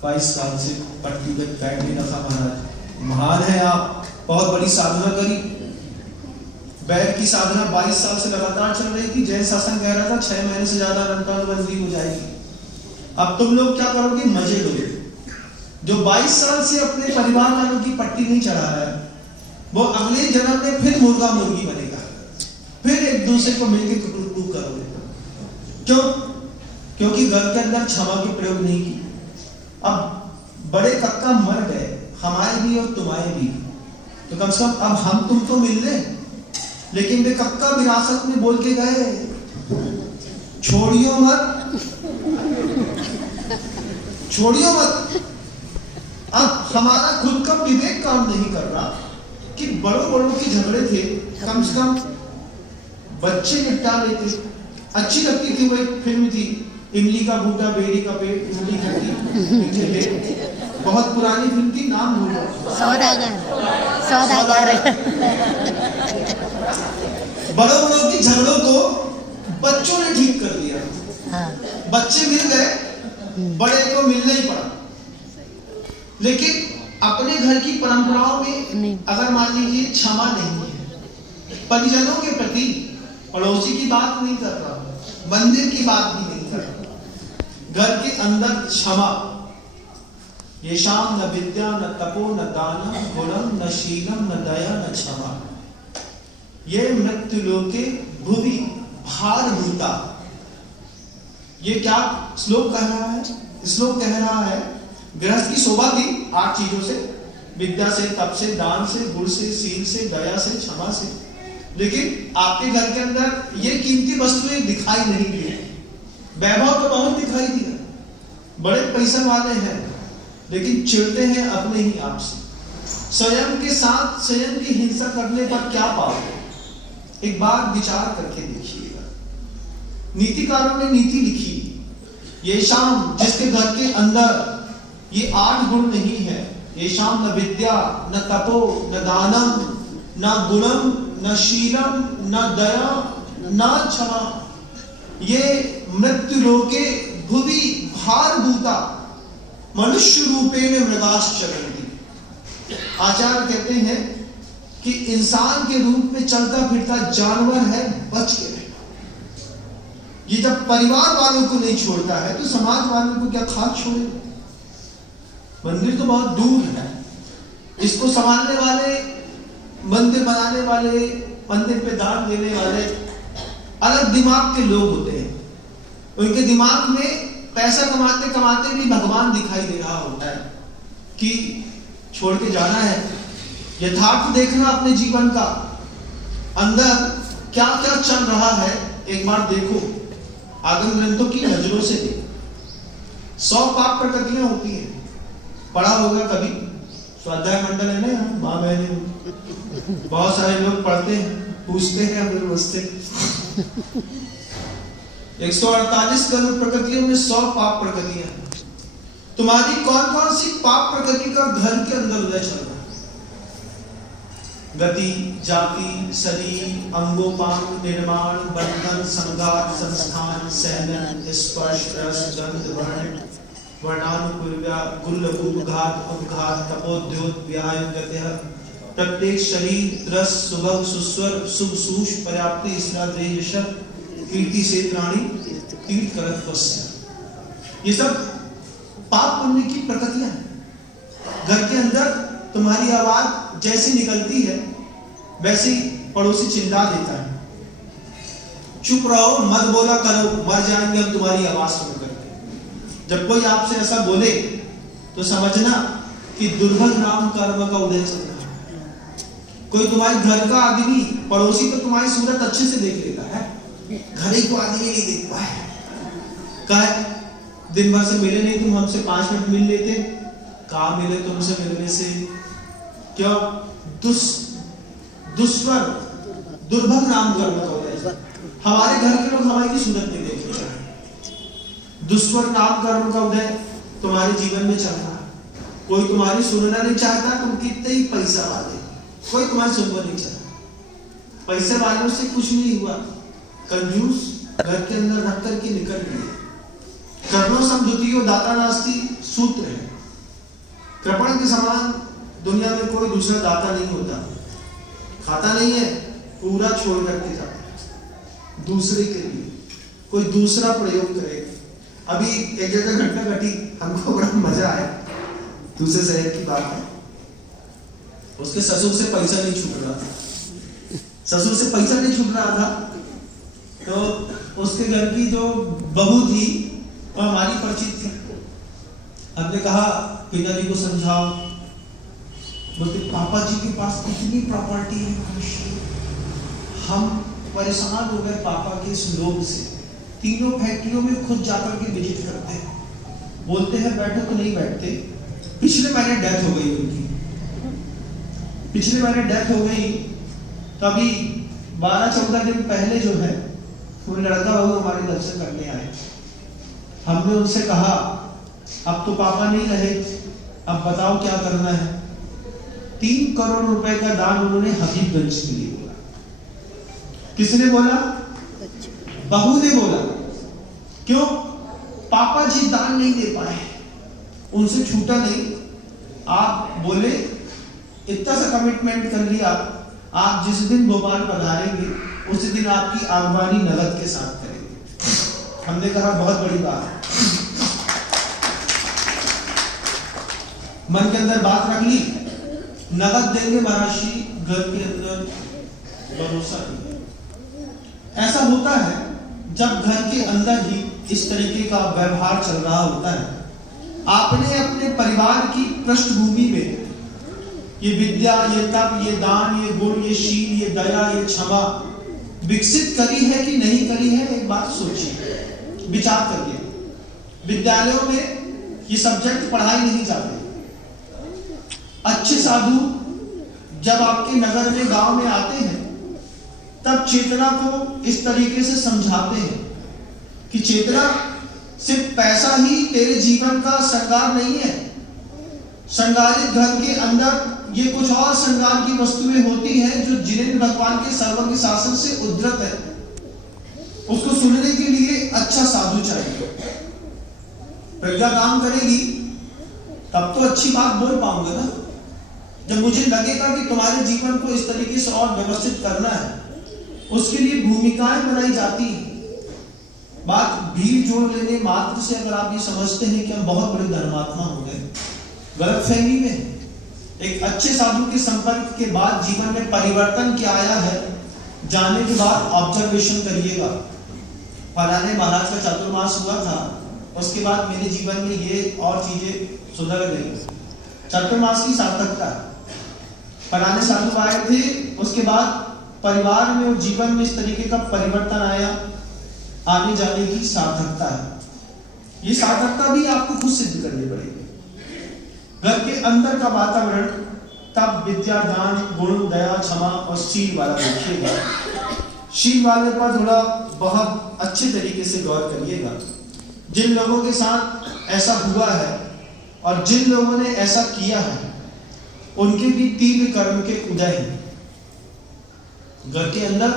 22 साल से पट्टी पे बैठ नहीं रखा। महाराज महान है आप, बहुत बड़ी साधना करी, बैठ की साधना 22 साल से लगातार चल रही थी। जैन शासन कह रहा था 6 महीने से ज्यादा बंदी हो जाएगी। अब तुम लोग क्या करोगे? मजे लोगे। जो 22 साल से अपने परिवार वालों की पट्टी नहीं चढ़ा रहा है, वो अगले जन्म में फिर मुर्गा मुर्गी बनेगा, फिर एक दूसरे को मिलकर कुकड़ू करोगे। क्यों? क्योंकि घर के अंदर क्षमा की प्रयोग नहीं की। अब बड़े कक्का मर गए, हमारे भी और तुम्हारे भी, तो कम से कम अब हम तुमको मिल ले। लेकिन वे कक्का विरासत में बोल के गए, छोड़ियो मत, छोड़ियो मत। अब हमारा खुद का विवेक काम नहीं कर रहा कि बड़ों बड़ों के झगड़े थे, कम से कम बच्चे निपटा लेते। अच्छी लगती थी वो एक फिल्म थी, इमली का बूटा बेड़ी का पेट, इमली खट्टी, बहुत पुरानी फिल्म थी, नाम भूल गया। सौदागर। बड़ों बड़ों के झगड़ों को बच्चों ने ठीक कर दिया। हाँ। बच्चे मिल गए, बड़े को मिलना ही पड़ा। लेकिन अपने घर की परंपराओं में अगर मान लीजिए क्षमा नहीं है, परिजनों के प्रति, पड़ोसी की बात नहीं कर रहा, मंदिर की बात भी नहीं कर रहा, घर के अंदर क्षमा। ये शाम न विद्या न तपो न दानम गुणम न शीलम न दया न क्षमा, ये मृत्यु लोके भुवि भारभूता। ये क्या श्लोक कह रहा है? श्लोक कह रहा है गृहस्थ की शोभा थी 8 चीजों से, विद्या से, तप से, दान से, गुण से, शील से, दया से, क्षमा से। लेकिन आपके घर के अंदर ये कीमती वस्तुएं दिखाई नहीं दी। वैभव तो बहुत दिखाई दिया, बड़े पैसे वाले हैं, लेकिन चिढ़ते हैं अपने ही आप से। स्वयं के साथ स्वयं की हिंसा करने पर क्या पाओगे? एक बार विचार करके देखिएगा। नीतिकारों ने नीति लिखी, ये शाम जिसके घर के अंदर ये 8 गुण नहीं है, ये शाम न विद्या न तपो न दानम न गुणम न शीलम न दया न क्षमा, ये मृत्यु लोके भुवि भारभूता मनुष्य रूपेण मृगाश्चरन्ति। आचार्य कहते हैं कि इंसान के रूप में चलता फिरता जानवर है, बच के रहे। ये जब परिवार वालों को नहीं छोड़ता है तो समाज वालों को क्या खाक छोड़ेगा? मंदिर तो बहुत दूर है, इसको संभालने वाले, मंदिर बनाने वाले, मंदिर पे दान देने वाले अलग दिमाग के लोग होते हैं। उनके दिमाग में पैसा कमाते कमाते भी भगवान दिखाई दे रहा होता है कि छोड़ के जाना है। यथार्थ देखना अपने जीवन का, अंदर क्या क्या चल रहा है एक बार देखो, आगम ग्रंथों की नजरों से देखो। 100 पाप प्रकृतियां होती हैं, पढ़ा होगा कभी स्वाध्याय मंडल है ना यहाँ, माँ बहने बहुत सारे लोग पढ़ते हैं, पूछते हैं हमें रोजते। 148 करोड़ प्रकृतियों में 100 पाप प्रकृतियां हैं। तुम्हारी कौन कौन सी पाप प्रकृति का घर के अंदर उदय चल रहा है? गति, जाति, शरीर, अंगोपांग, निर्माण, बंधन, संघात, संस्थान, सहन, स्पर्श, रस, गंध, वर्ण, वर्णानुपूर्व्या, गुल्लभूत, घात, उद्घात, तपोद्योत, व्यायाम, गतिः, प्रत्येक शरीर, रस, सुभग, सुस्वर, शुभ, सूक्ष, पर्याप्ति, इसरा, द्वेष, कीर्ति से प्राणी, तीर्थ करत वस्य। ये सब पाप पुण्य की प्रकृतियां हैं। घर के अंदर तुम्हारी आवाज जैसी निकलती है वैसे ही पड़ोसी चिल्ला देता है, चुप रहो, मत बोला करो, मर जाएंगे हम तुम्हारी आवाज सुन करके। जब कोई आपसे ऐसा बोले तो समझना कि दुर्भग नाम कर्म का उदय चल रहा है। कोई तुम्हारे घर का आदमी, पड़ोसी तो तुम्हारी सूरत अच्छे से देख लेता है, घर ही को आदमी नहीं देख पाए। कहा दिन भर से मिले नहीं, तुम हमसे 5 मिनट मिल लेते। कहा मिले तुमसे मिलने से? क्यों? दुष्वर दुर्भग नाम कर्म का उदय। हमारे घर के लोग हमारी सूरत नहीं देखते चाहे। दुष्वर नाम कर्म का उदय तुम्हारे जीवन में चल रहा है। कोई तुम्हारी सुनना नहीं चाहता, तुम कितने ही पैसा वाले, कोई तुम्हारी सुनना नहीं चाहता। पैसे वालों से कुछ नहीं हुआ, कंजूस घर के अंदर रख करके निकल गए। कर्णो समद्वितीयो दाता नास्ति सूत्र है। कृपण के समान दुनिया में कोई दूसरा दाता नहीं होता। खाता नहीं है, पूरा छोड़ करके जाता है दूसरे के लिए, कोई दूसरा प्रयोग करे। अभी एक जगह घटना घटी, हमको बड़ा मजा आया। दूसरे शहर की बात है, उसके ससुर से पैसा नहीं छूट रहा था। ससुर से पैसा नहीं छूट रहा था तो उसके घर की जो बहू थी वो हमारी परिचित थी। हमने कहा पिताजी को समझाओ। बोलते पापा जी के पास इतनी प्रॉपर्टी है, हम परेशान हो गए पापा के इस लोभ से। तीनों फैक्ट्रियों में खुद जाकर के विजिट करते हैं। बोलते हैं बैठो तो नहीं बैठते। पिछले महीने डेथ हो गई उनकी, पिछले महीने डेथ हो गई। तभी 12-14 दिन पहले जो है वो लड़का बहू हमारे दर्शन करने आए। हमने उनसे कहा अब तो पापा नहीं रहे, अब बताओ क्या करना है। 3 करोड़ रुपए का दान उन्होंने हबीबगंज के लिए बोला। किसने बोला? बहू ने बोला। क्यों? पापा जी दान नहीं दे पाए, उनसे छूटा नहीं। आप बोले इतना सा कमिटमेंट कर लिया, आप जिस दिन भोपाल पधारेंगे उसी दिन आपकी आगवानी नगद के साथ करेंगे। हमने कहा बहुत बड़ी बात है। मन के अंदर बात रख ली, नगद देंगे महाराज जी, घर के अंदर भरोसा नहीं। ऐसा होता है जब घर के अंदर ही इस तरीके का व्यवहार चल रहा होता है। आपने अपने परिवार की पृष्ठभूमि में ये विद्या, ये तप, ये दान, ये गुण, ये शील, ये दया, ये क्षमा विकसित करी है कि नहीं करी है? एक बात सोचिए, विचार करिए। विद्यालयों में ये सब्जेक्ट पढ़ाई नहीं जाते। अच्छे साधु जब आपके नगर में, गांव में आते हैं तब चेतना को इस तरीके से समझाते हैं कि चेतना सिर्फ पैसा ही तेरे जीवन का श्रृंगार नहीं है। श्रृंगारित घर के अंदर ये कुछ और श्रृंगार की वस्तुएं होती हैं जो जिन्हें भगवान के सर्वज्ञ शासन से उद्धृत है। उसको सुनने के लिए अच्छा साधु चाहिए। प्रज्ञा काम करेगी तब तो अच्छी बात बोल पाऊंगा ना। जब मुझे लगेगा कि तुम्हारे जीवन को इस तरीके से और व्यवस्थित करना है, उसके लिए भूमिकाएं बनाई जाती हैं। बात भीड़ जोड़ लेने मात्र से अगर आप ये समझते हैं कि हम बहुत बड़े धर्मात्मा हो गए, गलतफहमी में। एक अच्छे साधु के संपर्क के बाद जीवन में परिवर्तन क्या आया है, जाने के बाद ऑब्जर्वेशन करिएगा। फलाने महाराज का चातुर्मास हुआ था, उसके बाद मेरे जीवन में ये और चीजें सुधर गई। चातुर्मास की सार्थकता, फलाने साधु आए थे, उसके बाद परिवार में और जीवन में इस तरीके का परिवर्तन आया, आने जाने की सार्थकता है। ये सार्थकता भी आपको खुद सिद्ध करनी पड़ेगी। घर के अंदर का वातावरण तब विद्या, दान, गुण, दया, क्षमा और शील वाला देखिएगा। शील वाले पर थोड़ा बहुत अच्छे तरीके से गौर करिएगा। जिन लोगों के साथ ऐसा हुआ है और जिन लोगों ने ऐसा किया है उनके भी तीव्र कर्म के उदय हैं। घर के अंदर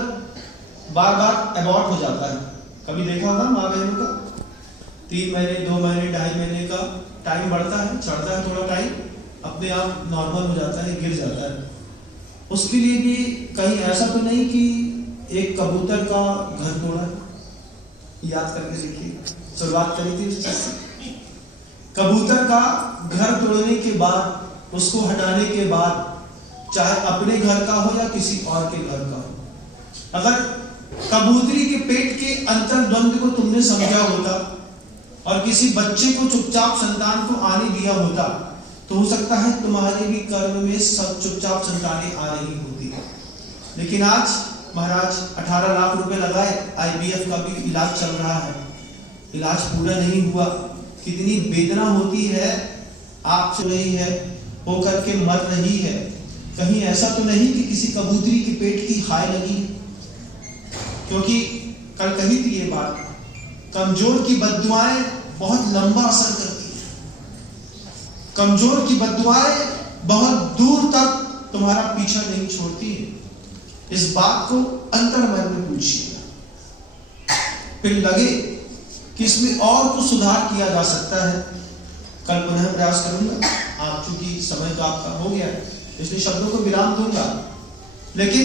बार बार एबॉर्ट हो जाता है। कभी देखा होगा माँ बहनों का 3 महीने 2 महीने 2.5 महीने का टाइम बढ़ता है, चढ़ता है, थोड़ा टाइम अपने आप नॉर्मल हो जाता है, गिर जाता है। उसके लिए भी कहीं ऐसा तो नहीं कि एक कबूतर का घर तोड़ा। याद करके देखिए, शुरुआत करी थी उस चीज से। कबूतर का घर तोड़ने के बाद, उसको हटाने के बाद, चाहे अपने घर का हो या किसी और के घर का हो, अगर कबूतरी के पेट के अंतर्द्वंद को तुमने समझा होता और किसी बच्चे को चुपचाप संतान को आने दिया होता तो हो सकता है तुम्हारे भी कर्म में सब चुपचाप संतानें आ रही होती। लेकिन आज महाराज 18 लाख रुपए लगाए, IVF का भी इलाज चल रहा है, इलाज पूरा नहीं हुआ। कितनी वेदना होती है, आप सुन रही है, होकर के मर रही है। कहीं ऐसा तो नहीं कि किसी कबूतरी के पेट की हाय लगी? क्योंकि कल कही थी ये बात, कमजोर की बद्दुआएं बहुत लंबा असर करती है। कमजोर की बद्दुआएं बहुत दूर तक तुम्हारा पीछा नहीं छोड़ती है। इस बात को अंतर्मन में पूछिए, फिर लगे कि इसमें और कुछ सुधार किया जा सकता है। कल पुनः प्रयास करूंगा। आप चूंकि समय तो आपका हो गया है इसलिए शब्दों को विराम दूंगा, लेकिन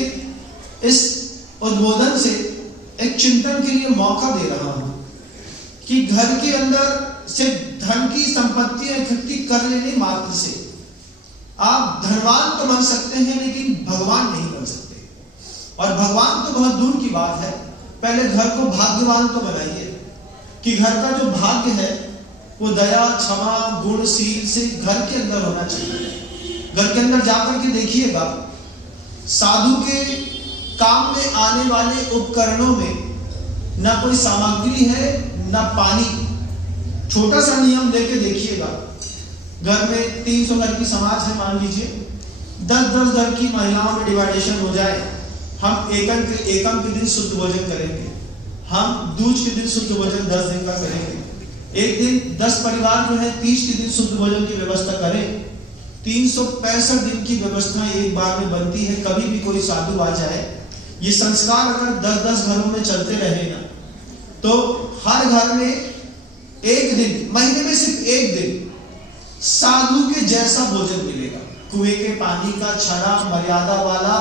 इस उद्बोधन से एक चिंतन के लिए मौका दे रहा हूं कि घर के अंदर से धन की संपत्तियां इकट्ठी कर लेने मात्र से आप धनवान तो बन सकते हैं लेकिन भगवान नहीं बन सकते। और भगवान तो बहुत दूर की बात है, पहले घर को भाग्यवान तो बनाइए कि घर का जो भाग्य है वो दया, क्षमा, गुण, शील से घर के अंदर होना चाहिए। घर के अंदर जाकर के देखिएगा, साधु के काम में आने वाले उपकरणों में ना कोई सामग्री है ना पानी। छोटा सा नियम लेके देखिएगा, घर में 300 घर की समाज है, मान लीजिए 10-10 घर की महिलाओं में डिवाइडेशन हो जाए। हम एकम के दिन शुद्ध भोजन करेंगे, हम दूज के दिन शुद्ध भोजन 10 दिन का करेंगे। एक दिन 10 परिवार जो है 30 के दिन शुद्ध भोजन की व्यवस्था करें। 365 दिन की व्यवस्था एक बार में बनती है। कभी भी कोई साधु आ जाए, ये संस्कार अगर 10-10 घरों में चलते रहेगा तो हर घर में एक दिन, महीने में सिर्फ एक दिन साधु के जैसा भोजन मिलेगा। कुएं के पानी का छड़ा, मर्यादा वाला,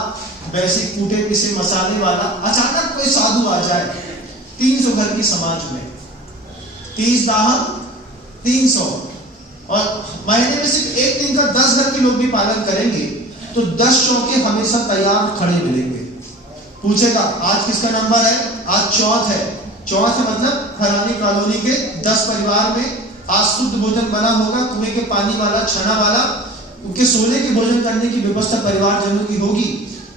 वैसे कूटे पिसे मसाले वाला। अचानक कोई साधु आ जाए 300 घर की समाज में, 30 दाहम 300, और महीने में सिर्फ एक दिन का 10 घर के लोग भी पालन करेंगे तो 10 चौके हमेशा तैयार खड़े मिलेंगे। पूछेगा आज किसका नंबर है? आज चौथ है। चौथ मतलब फलानी कॉलोनी के 10 परिवार में आज शुद्ध भोजन बना होगा, कुएं के पानी वाला, छना वाला, उनके सोने के भोजन करने की व्यवस्था परिवार जनों की होगी।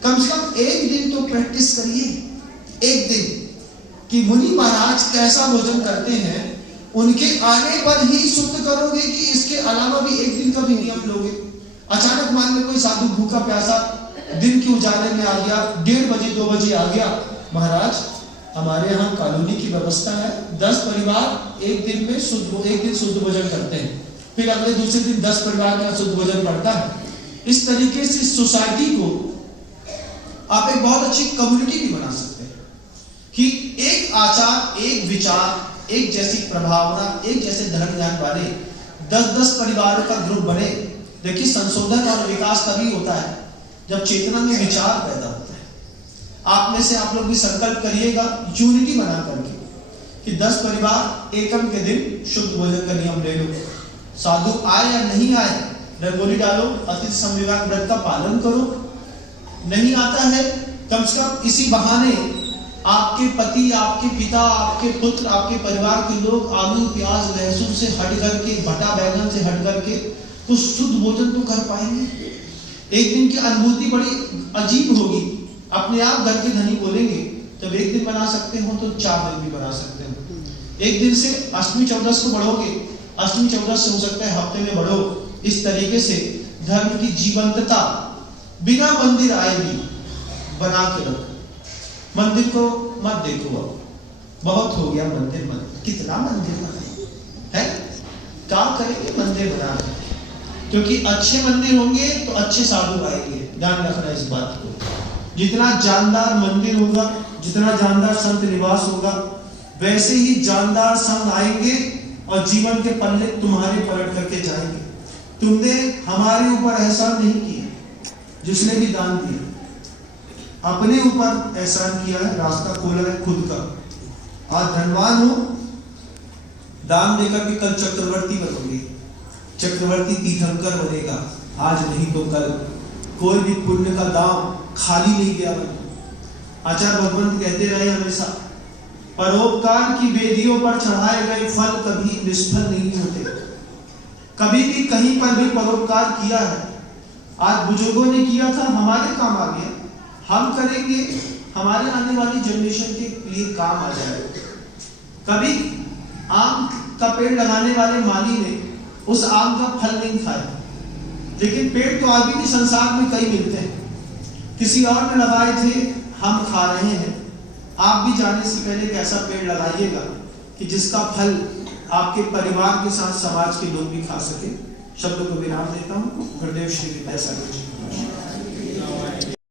कम से कम एक दिन तो प्रैक्टिस करिए, एक दिन कि मुनि महाराज कैसा भोजन करते हैं, उनके आने पर ही शुद्ध करोगे कि इसके अलावा भी एक दिन का भी नियम लोगे। अचानक मान लो कोई साधु भूखा प्यासा दिन के उजाले में आ गया, 1:30 बजे 2 बजे आ गया, महाराज हमारे यहाँ कॉलोनी की व्यवस्था है 10 परिवार एक दिन में एक दिन शुद्ध भोजन करते हैं, फिर अगले दूसरे दिन 10 परिवार का शुद्ध भोजन पड़ता है। इस तरीके से सोसाइटी को आप एक बहुत अच्छी कम्युनिटी भी बना सकते हैं कि एक आचार, एक विचार, एक जैसी प्रभावना, एक जैसे धर्म ज्ञान वाले 10-10 परिवारों का ग्रुप बने। देखिए, संशोधन और विकास तभी होता है जब चेतना में विचार पैदा होता है। आप में से आप लोग भी संकल्प करिएगा यूनिटी बना करके कि 10 परिवार एकम के दिन शुद्ध भोजन का नियम ले लो। साधु आए या नहीं आए, रंगोली डालो, अतिथि संविभाग व्रत का पालन करो। नहीं आता है, कम से कम इसी बहाने आपके पति, आपके पिता, आपके पुत्र, आपके परिवार के लोग आलू, प्याज, लहसुन से हट करके, भटा बैगन से हट करके तो शुद्ध भोजन तो कर पाएंगे। एक दिन की अनुभूति बड़ी अजीब होगी। अपने आप घर के धनी बोलेंगे जब एक दिन बना सकते हो तो 4 दिन भी बना सकते हो। एक दिन से अष्टमी चौदस को बढ़ोगे, अष्टमी चौदस से हो सकता है हफ्ते में बढ़ो, इस तरीके से धर्म की जीवंतता बिना मंदिर आए भी बना के रख। मंदिर को मत देखो, अब बहुत हो गया मंदिर, मंदिर कितना मंदिर बनाए है, क्या करेंगे मंदिर बना के? क्योंकि अच्छे मंदिर होंगे तो अच्छे साधु आएंगे, ध्यान रखना इस बात को। जितना जानदार मंदिर होगा, जितना जानदार संत निवास होगा, वैसे ही जानदार संत आएंगे और जीवन के पल्ले तुम्हारे पलट करके जाएंगे। तुमने हमारे ऊपर एहसान नहीं किया, जिसने भी दान दिया अपने ऊपर एहसान किया है, रास्ता खोला है खुद का। आज धनवान हो, दान देकर के कल चक्रवर्ती बनोगे, चक्रवर्ती तीर्थंकर बनेगा, आज नहीं तो कल। कोई भी पुण्य का दाम खाली नहीं गया बना। आचार्य भगवंत कहते रहे हमेशा, परोपकार की वेदियों पर चढ़ाए गए फल कभी निष्फल नहीं होते। कभी भी कहीं पर भी परोपकार किया है, आज बुजुर्गों ने किया था, हमारे काम आ गया, हम करेंगे, हमारे आने वाली जनरेशन के लिए काम आ जाएगा। कभी आम का पेड़ लगाने वाले माली ने उस आम का फल नहीं खाया, लेकिन पेड़ तो अभी भी संसार में कई मिलते हैं, किसी और ने लगाए थे, हम खा रहे हैं। आप भी जाने से पहले एक ऐसा पेड़ लगाइएगा कि जिसका फल आपके परिवार के साथ समाज के लोग भी खा सके। शब्दों को विराम देता हूँ। गुरुदेव श्री विद्यासागर जी।